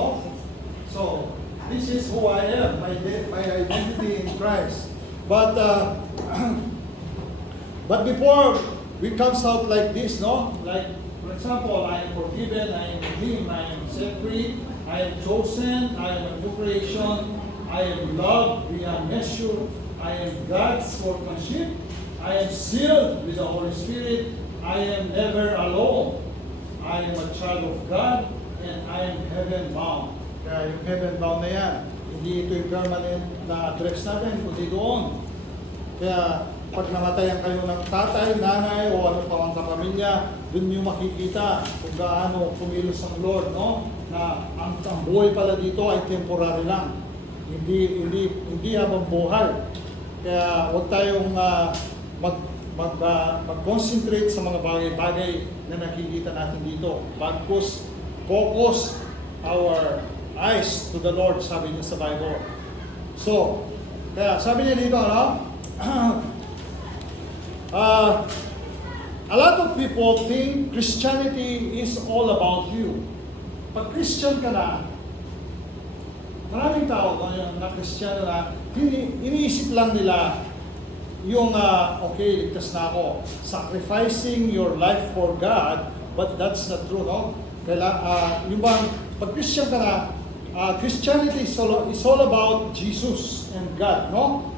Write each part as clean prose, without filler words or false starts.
no? So, this is who I am, my identity in Christ. But but before we comes out like this, no? Like, for example, I am forgiven, I am redeemed, I am set free, I am chosen, I am a new creation, I am loved beyond measure, I am God's workmanship, I am sealed with the Holy Spirit, I am never alone, I am a child of God, and I am heaven bound. Kaya yung heaven bound na yan, hindi ito yung permanent na address natin, kundi doon. Kaya pag namatayan kayo ng tatay, nanay, o ano pa ang kapamilya, dun nyo makikita kung gaano kumilos ang Lord, no? Na ang buhay pala dito ay temporary lang. Hindi habang buhay. Kaya huwag tayong mag-concentrate sa mga bagay-bagay na nakikita natin dito. Focus our eyes to the Lord, sabi niya sa Bible. So, kaya sabi niya dito, ano? A lot of people think Christianity is all about you. Pag Christian ka na, maraming tao na Kristiyano na, iniisip lang nila yung, okay, ligtas na ako. Sacrificing your life for God, but that's not true, no? Yung bang, pag Christian ka na, Christianity is all about Jesus and God, no?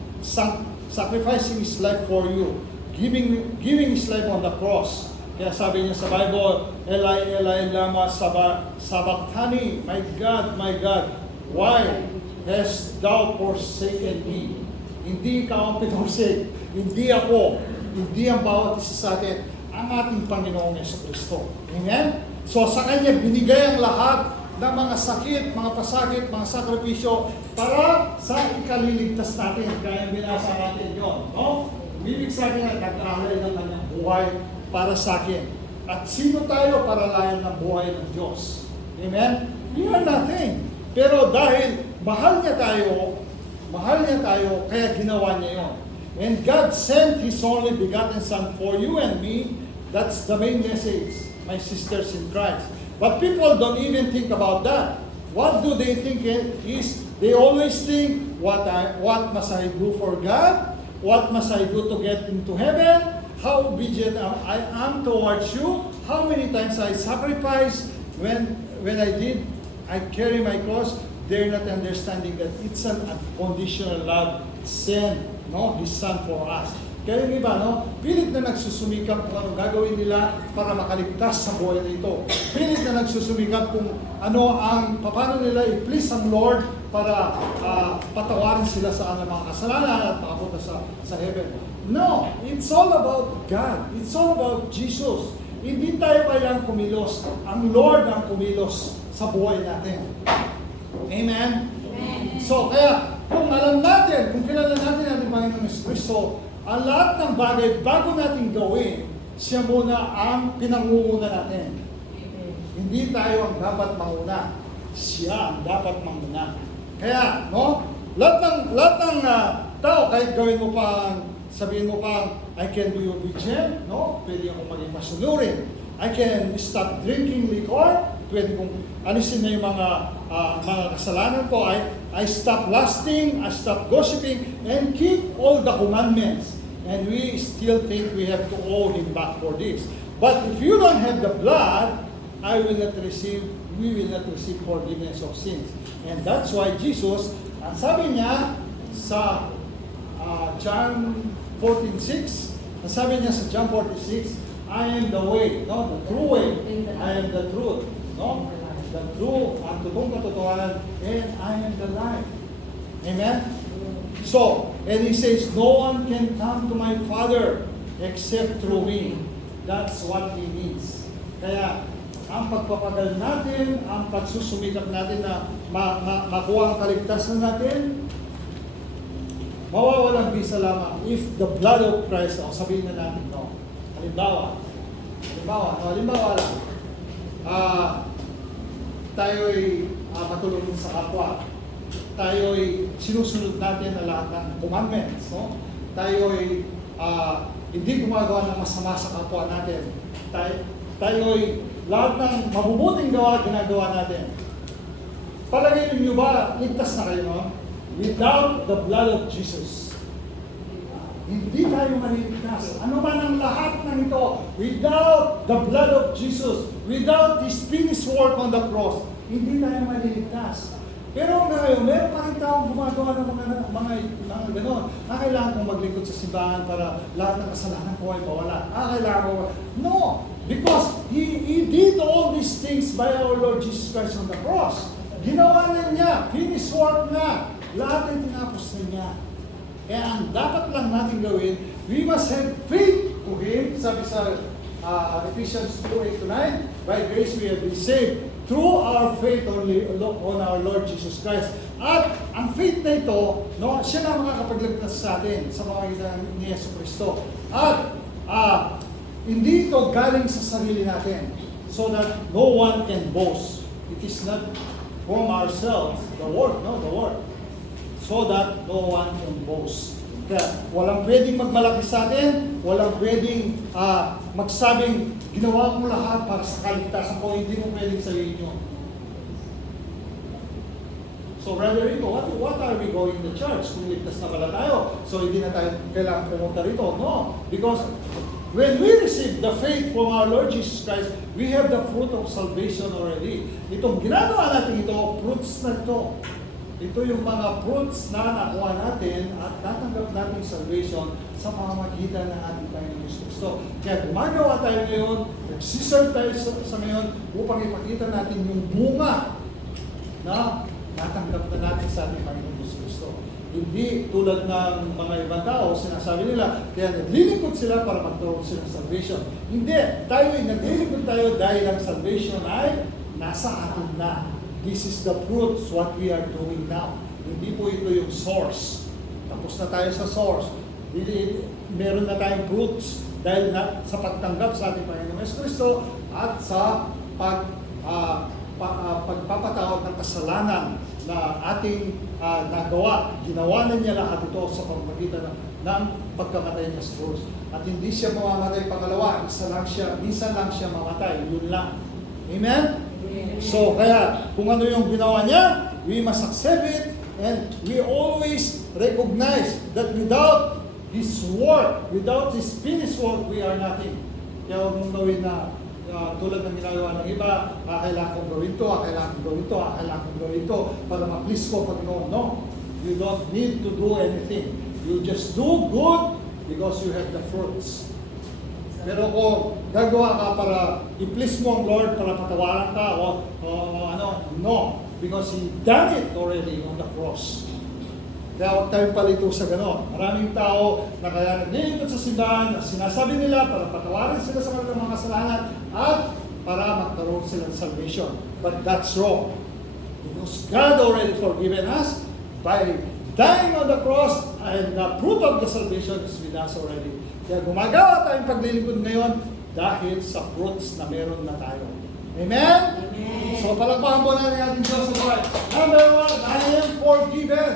Sacrificing His life for you. Giving His life on the cross. Kaya sabi niya sa Bible, Eli, Eli, lama sabachthani, my God, why hast thou forsaken me? Hindi ka ang pinorsake, hindi ako, hindi ang bawat isa sa atin, ang ating Panginoong Jesucristo. Amen? So sa Kanya binigay ang lahat ng mga sakit, mga pasakit, mga sakripisyo para sa ikaliligtas natin. Kaya binasa natin yun. No? Ibig sabihin na nag-aalay ng kanyang buhay para sa akin. At sino tayo para layan ng buhay ng Diyos? Amen? We are nothing. Pero dahil mahal niya tayo, kaya ginawa niya yun. And God sent His only begotten Son for you and me. That's the main message, my sisters in Christ. But people don't even think about that. What do they think is, they always think, what must I do for God? What must I do to get into heaven? How obedient I am towards you? How many times I sacrifice when I carry my cross? They're not understanding that it's an unconditional love sent, no, His Son for us. Kaya yung iba, no, pilit na nagsusumikap kung anong gagawin nila para makaligtas sa buhay na ito. Pilit na nagsusumikap kung paano nila i-please ang Lord para patawarin sila sa mga kasalanan at makapunta sa heaven. No, it's all about God. It's all about Jesus. Hindi tayo kailangang kumilos. Ang Lord ang kumilos sa buhay natin. Amen? Amen. So, kaya, kung alam natin, kung kilala natin ang Panginoong Kristo, ang lahat ng bagay, bago natin gawin, siya muna ang pinangunguna natin. Hindi tayo ang dapat manguna. Siya ang dapat manguna. Kaya, no? Lahat ng tao, kahit gawin mo sabihin mo pa, I can be obedient, no? Pwede akong maging masunurin. I can stop drinking liquor. Pwede kong alisin na yung mga kasalanan ko. I stop lusting, I stop gossiping, and keep all the commandments. And we still think we have to owe Him back for this. But if you don't have the blood, we will not receive forgiveness of sins. And that's why Jesus, ang sabi niya sa John 14:6, ang sabi niya sa John 14:6, I am the way, no? The true way. I am the truth, no? The true, ang totoong katotohanan, and I am the life. Amen? So, and He says, no one can come to my Father except through me. That's what He means. Kaya, ang pagpapagal natin, ang pagsusumikap natin na makuha ang kaligtasan natin, mawawalang bisa lamang if the blood of Christ, sabihin na natin, no? Halimbawa lang, tayo'y matulungin sa kapwa. Tayo'y sinusunod natin na lahat ng commandments, no? Tayo'y hindi gumagawa ng masama sa kapwa natin. Tayo'y lahat ng mabubuting gawa ginagawa natin. Palagay niyo ba, ligtas na kayo, no? Without the blood of Jesus, hindi tayo maliligtas. Ano man ang lahat ng ito, without the blood of Jesus, without His finished work on the cross, hindi tayo maliligtas. Pero ngayon, meron pa rin taong gumagawa ng mga gano'n. Kailangan kong maglingkod sa simbahan para lahat ng kasalanan ko ay mawala. Kailangan ko. No! Because He did all these things by our Lord Jesus Christ on the cross. Ginawa na niya, finished work na. Lahat ay tinapos na niya. Kaya ang dapat lang natin gawin, we must have faith to Him. Sabi sa Ephesians 2:8-9, by grace we have been saved through our faith only on our Lord Jesus Christ. At ang faith na ito, no, siya na makakapagligtas sa atin sa mga ni Yesu Cristo. At hindi ito galing sa sarili natin so that no one can boast. It is not from ourselves, the word, so that no one can boast. Kaya walang pwedeng magmalaki sa atin, walang pwedeng magsabing ginawa ko lahat para sa kaligtasan ko, hindi mo pwedeng sabihin yun. So Brother Rico, what are we going to church? Kung ligtas na pala tayo, so hindi na tayo kailangan pumunta rito. No, because when we receive the faith from our Lord Jesus Christ, we have the fruit of salvation already. Itong ginagawa natin ito, fruits na ito. Ito yung mga fruits na nakuha natin at natanggap natin salvation sa pamamagitan ng ating Panginoon Yesu Cristo. Kaya gumagawa tayo ngayon, nagsiserve tayo sa ngayon upang ipakita natin yung bunga na natanggap na natin sa ating Panginoon Yesu Cristo. Hindi tulad ng mga ibang tao, sinasabi nila, kaya naglilingkod sila para magkaroon sila ng salvation. Hindi, naglilingkod tayo dahil ang salvation ay nasa atin na. This is the fruits, what we are doing now. Hindi po ito yung source. Tapos na tayo sa source. Meron na tayong fruits dahil sa pagtanggap sa ating Panginoong Yesu Cristo at sa pagpapatawad ng kasalanan na ating nagawa. Ginawa na niya lahat ito sa pamamagitan ng pagkamatay niya sa krus. At hindi siya mamamatay pangalawa, minsan lang siya mamatay, yun lang. Amen? So, kaya, kung ano yung ginawa niya, we must accept it, and we always recognize that without His work, without His finished work, we are nothing. Kaya huwag mong gawin na tulad ng ginagawa ng iba, kailangan kong gawin to, kailangan kong gawin to, kailangan kong gawin to, para ma-please ko Panginoon. No, you don't need to do anything. You just do good because you have the fruits. Pero kung gagawa ka para i-please mo ang Lord, para patawaran ka, no. Because He done it already on the cross. Kaya huwag tayong palito sa gano'n. Maraming tao na kaya naglilingkod sa simbahan, na sinasabi nila para patawarin sila sa kanilang mga kasalanan at para magkaroon sila ng salvation. But that's wrong. Because God already forgiven us by dying on the cross, and the fruit of the salvation is with us already. Kaya gumagawa tayong paglilingkod ngayon dahil sa fruits na meron na tayo. Amen? Amen. So palakpakan po natin ating Diyos sa buhay. Number 1, I am forgiven.